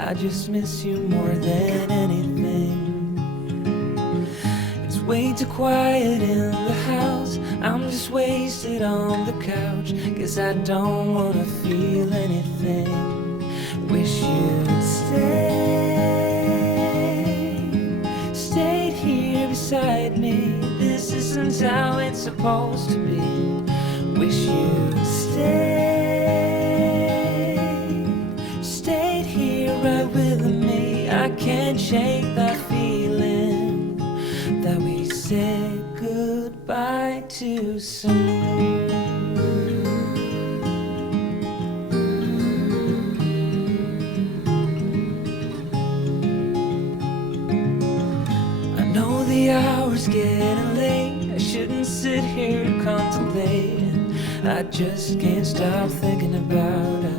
I just miss you more than anything. It's way too quiet in the house. I'm just wasted on the couch. Guess I don't wanna feel anything. Wish you'd stayed here beside me. This isn't how it's supposed to be. Wish you'd stayed here right with me. I can't shake that feeling that we said goodbye too soon. I know the hour's getting late. I shouldn't sit here contemplating. I just can't stop thinking about us.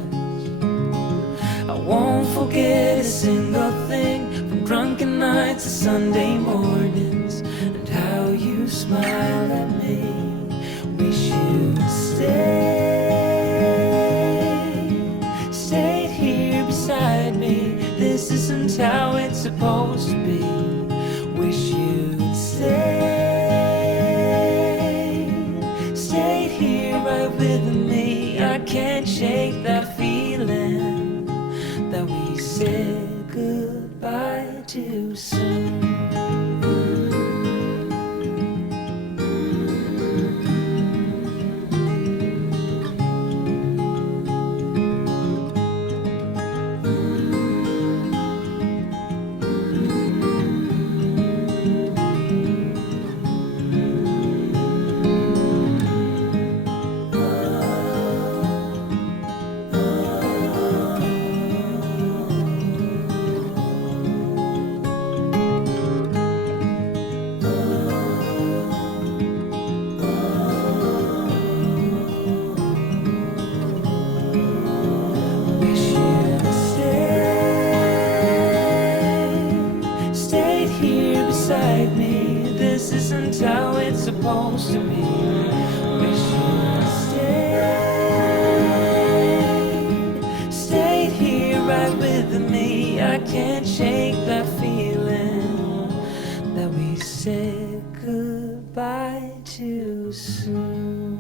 I won't forget a single thing, from drunken nights to Sunday mornings, and how you smile at me. Wish you'd stayed here beside me. This isn't how it's supposed to be. Wish you'd stayed here right with me. I can't shake that feeling that we said goodbye too soon. This isn't how it's supposed to be. Wish you'd stayed here right with me. I can't shake that feeling that we said goodbye too soon.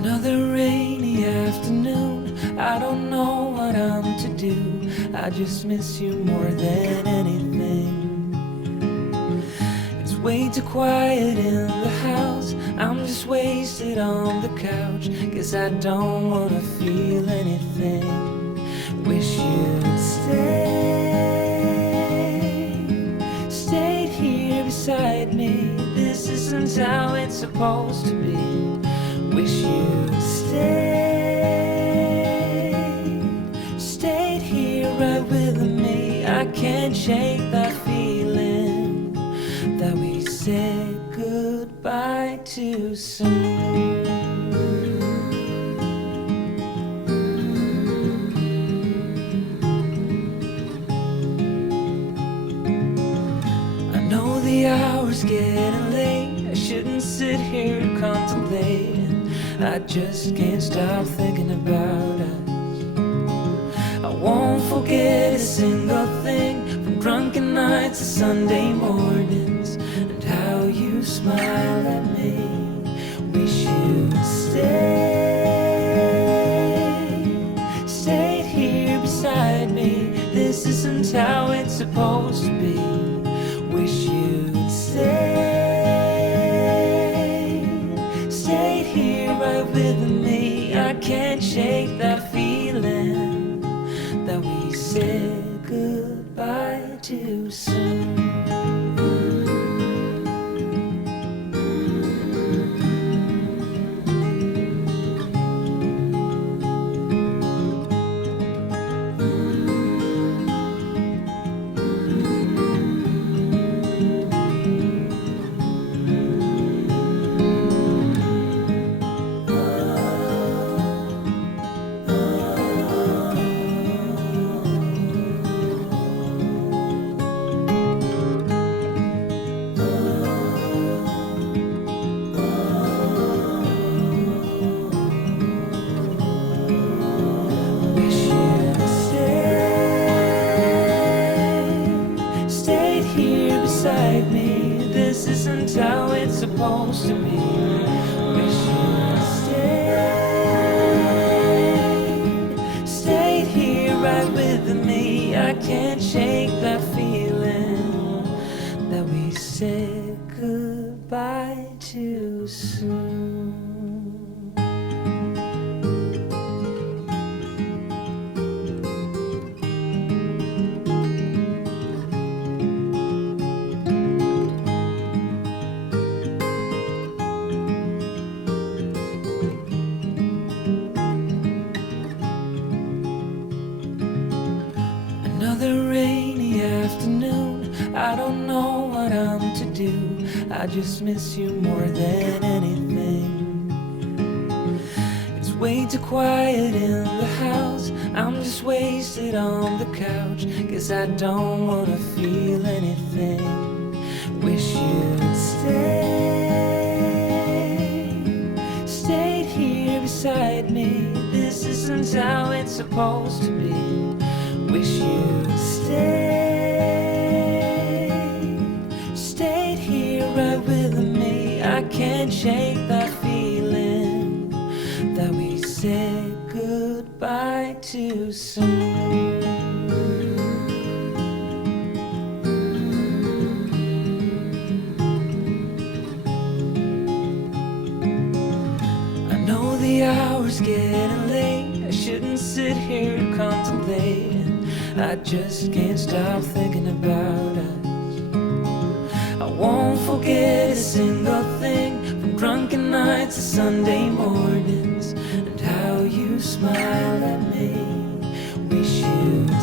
Another rainy afternoon, I don't know what I'm to do. I just miss you more than anything. It's way too quiet in the house. I'm just wasted on the couch. Guess I don't wanna feel anything. Wish you'd stayed here beside me. This isn't how it's supposed to be. Wish you'd stayed here right with me. I can't shake that feeling that we said goodbye too soon. I know the hour's getting late. I shouldn't sit here contemplating. I just can't stop thinking about us. I won't forget a single thing, from drunken nights to Sunday mornings, and how you smile at me. Wish you'd stayed here beside me. This isn't how it's supposed to be. Wish you'd stayed here right with me. I can't shake that feeling that we said goodbye too soon. supposed to be. Wish you'd stayed here right with me. I can't shake that feeling that we said goodbye too soon. Another rainy afternoon, I don't know what I'm to do. I just miss you more than anything. It's way too quiet in the house, I'm just wasted on the couch, 'cause I don't wanna feel anything. Wish you'd stayed here beside me. This isn't how it's supposed to be. Wish you'd stayed here right with me. I can't shake that feeling that we said goodbye too soon. I know the hour's getting late, I shouldn't sit here contemplating. I just can't stop thinking about us. I won't forget a single thing, from drunken nights to Sunday mornings, and how you smile at me. Wish you'd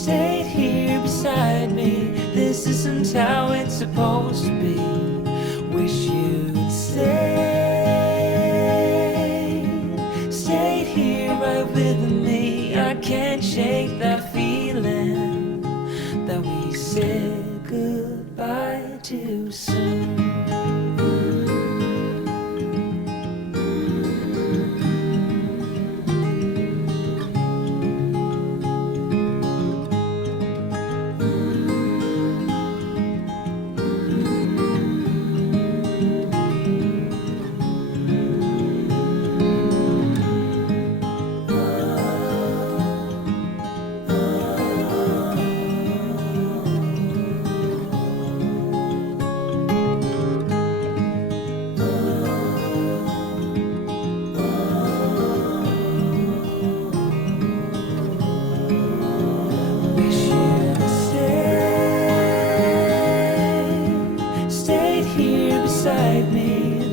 stayed here beside me. This isn't how it's supposed to be. Wish you'd stayed here right with me. I can't shake that feeling that we said goodbye too soon.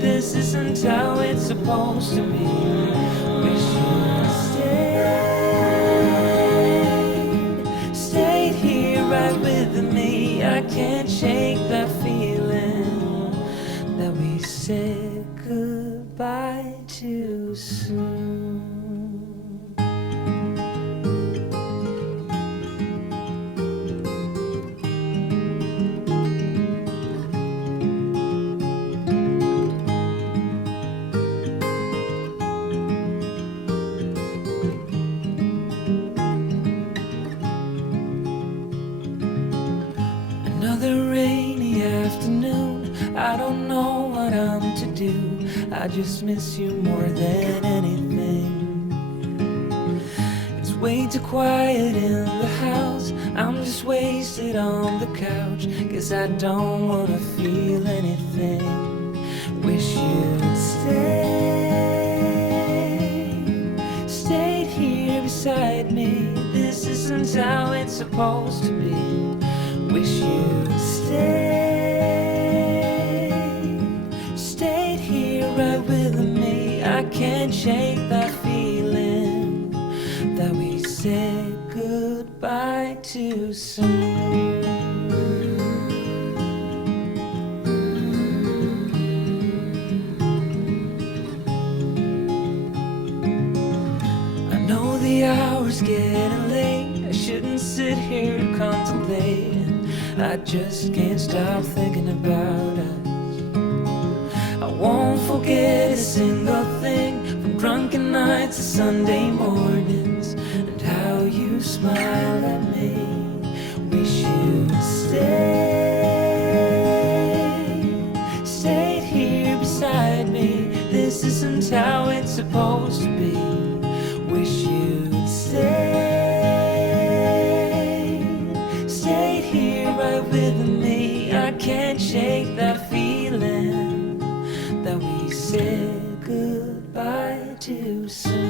This isn't how it's supposed to be. Wish you'd stayed here right with me. I can't shake that feeling that we said goodbye too soon. Another rainy afternoon, I don't know what I'm to do. I just miss you more than anything. It's way too quiet in the house, I'm just wasted on the couch, 'cause I don't wanna feel anything. Wish you'd stayed here beside me. This isn't how it's supposed to be. Wish you'd stayed here right with me. I can't shake that feeling that we said goodbye too soon. I know the hour's getting late, I shouldn't sit here contemplating. I just can't stop thinking about us. I won't forget a single thing, from drunken nights to Sunday mornings, and how you smile at me. Wish you'd stay isn't how it's supposed to be. Wish you'd stayed here right with me. I can't shake that feeling that we said goodbye too soon.